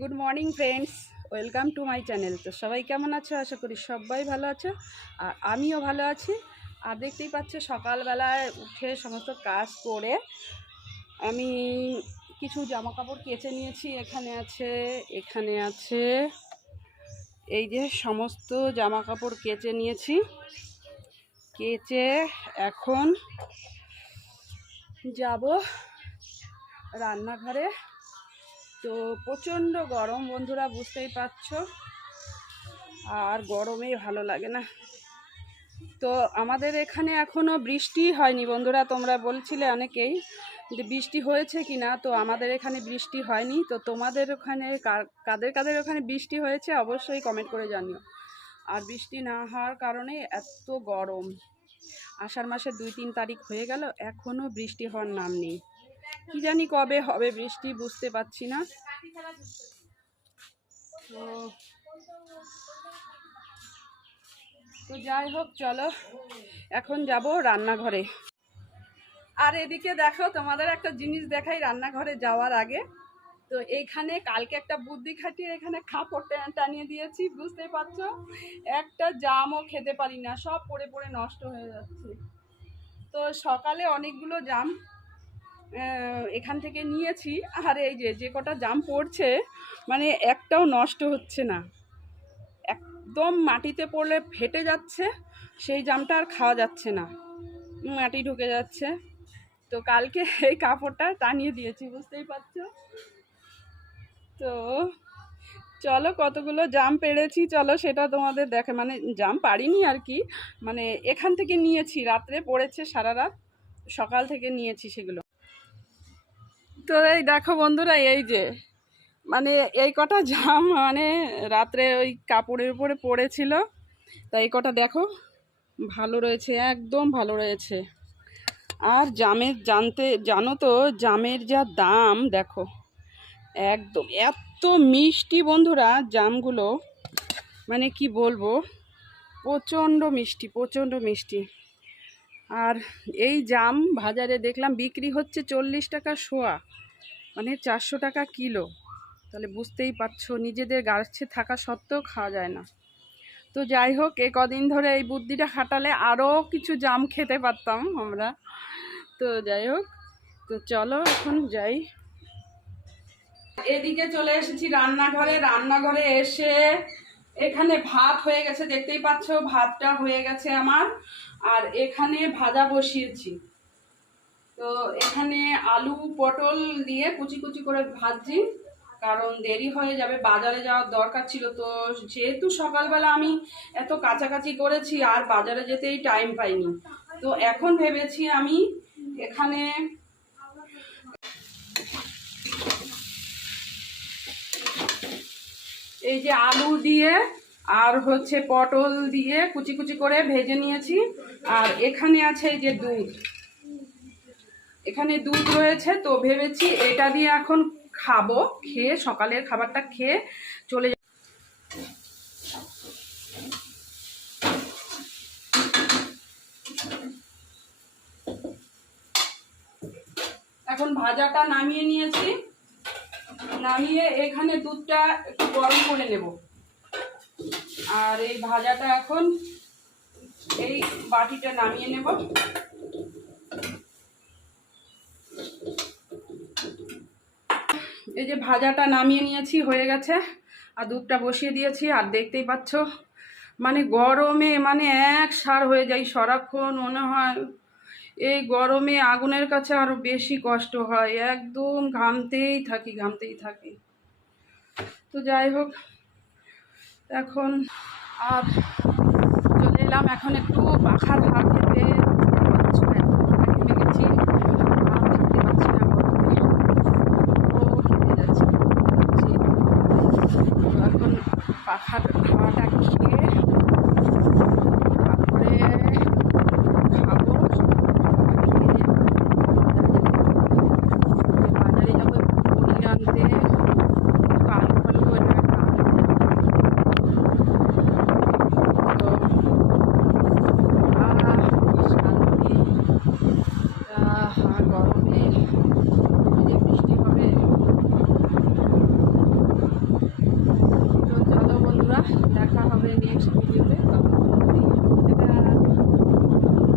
Good morning friends, welcome to my channel. তো সবাই কেমন আছো? আশা করি সবাই ভালো আছো, আর আমিও ভালো আছি। আর দেখতেই পাচ্ছ, সকালবেলায় উঠে সমস্ত কাজ করে আমি কিছু জামা কাপড় কেচে নিয়েছি। এখানে আছে, এই যে সমস্ত জামা কাপড় কেচে নিয়েছি। কেচে এখন যাব রান্নাঘরে। তো প্রচণ্ড গরম বন্ধুরা, বুঝতেই পারছো, আর গরমে ভালো লাগে না। তো আমাদের এখানে এখনও বৃষ্টি হয়নি বন্ধুরা। তোমরা বলছিলে অনেকেই যে বৃষ্টি হয়েছে কি না, তো আমাদের এখানে বৃষ্টি হয়নি। তো তোমাদের ওখানে কাদের কাদের ওখানে বৃষ্টি হয়েছে অবশ্যই কমেন্ট করে জানিও। আর বৃষ্টি না হওয়ার কারণে এত গরম। আষাঢ় মাসের 2-3 তারিখ হয়ে গেল, এখনও বৃষ্টি হওয়ার নাম নেই। কি জানি কবে হবে বৃষ্টি, বুঝতে পারছি না। তো যাই হোক, চলো এখন যাব রান্নাঘরে। আর এদিকে দেখো, তোমাদের একটা জিনিস দেখাই রান্নাঘরে যাওয়ার আগে। তো এইখানে কালকে একটা বুদ্ধি খাটিয়ে এখানে কাপড় টানিয়ে দিয়েছি, বুঝতেই পারছো। একটা জামও খেতে পারি না, সব পড়ে পড়ে নষ্ট হয়ে যাচ্ছে। তো সকালে অনেকগুলো জাম এখান থেকে নিয়েছি, আর এই যে কটা জাম পড়ছে, মানে একটাও নষ্ট হচ্ছে না, একদম মাটিতে পড়লে ফেটে যাচ্ছে। সেই জামটা আর খাওয়া যাচ্ছে না, মাটি ঢুকে যাচ্ছে। তো কালকে এই কাপড়টা টানিয়ে দিয়েছি, বুঝতেই পারছো। তো চলো, কতগুলো জাম পেড়েছি চলো সেটা তোমাদের দেখে। মানে জাম পারিনি আর কি, মানে এখান থেকে নিয়েছি, রাত্রে পড়েছে সারা রাত, সকাল থেকে নিয়েছি সেগুলো। তো এই দেখো বন্ধুরা, এই যে মানে এই কটা জাম মানে রাত্রে ওই কাপড়ের উপরে পড়েছিল, তাই এই কটা দেখো ভালো রয়েছে, একদম ভালো রয়েছে। আর জানো তো জামের যা দাম দেখো, একদম এত মিষ্টি বন্ধুরা জামগুলো, মানে কি বলবো, প্রচণ্ড মিষ্টি। আর এই জাম বাজারে দেখলাম বিক্রি হচ্ছে 40 টাকা শোয়া, মানে 400 টাকা কিলো। তাহলে বুঝতেই পারছো, নিজেদের গাছে থাকা সত্ত্বেও খাওয়া যায় না। তো যাই হোক, এ কদিন ধরে এই বুদ্ধিটা খাটালে আরও কিছু জাম খেতে পারতাম আমরা। তো যাই হোক, তো চলো এখন যাই। এদিকে চলে এসেছি রান্নাঘরে এসে এখানে ভাত হয়ে গেছে, দেখতেই পাচ্ছ ভাতটা হয়ে গেছে আমার। আর এখানে ভাজা বসিয়েছি। তো এখানে আলু পটল দিয়ে কুচি কুচি করে ভাজছি, কারণ দেরি হয়ে যাবে, বাজারে যাওয়ার দরকার ছিল। তো যেহেতু সকালবেলা আমি এত কাছাকাছি করেছি, আর বাজারে যেতেই টাইম পাইনি। তো এখন ভেবেছি আমি এখানে এই যে আলু দিয়ে আর হচ্ছে পটল দিয়ে কুচি কুচি করে ভেজে নিয়েছি। আর এখানে আছে এই যে এখানে দুধ রয়েছে। তো ভেবেছি এটা দিয়ে এখন খাবো, খেয়ে সকালের খাবারটা খেয়ে চলে যাব। এখন ভাজাটা নামিয়ে নিয়েছি, নামিয়ে এখানে দুধটা একটু গরম করে নেব। আর এই ভাজাটা এখন এই বাটিটা নামিয়ে নেব। এই যে ভাজাটা নামিয়ে নিয়েছি, হয়ে গেছে। আর দুধটা বসিয়ে দিয়েছি। আর দেখতেই পাচ্ছ, মানে গরমে মানে এক সার হয়ে যায় সারাক্ষণ, মনে হয় এই গরমে আগুনের কাছে আরো বেশি কষ্ট হয়, একদম ঘামতেই থাকি। তো যাই হোক, এখন আর চলে এলাম এখন একটু পাখার হাওয়া খেতে। পাখার হাওয়াটা কি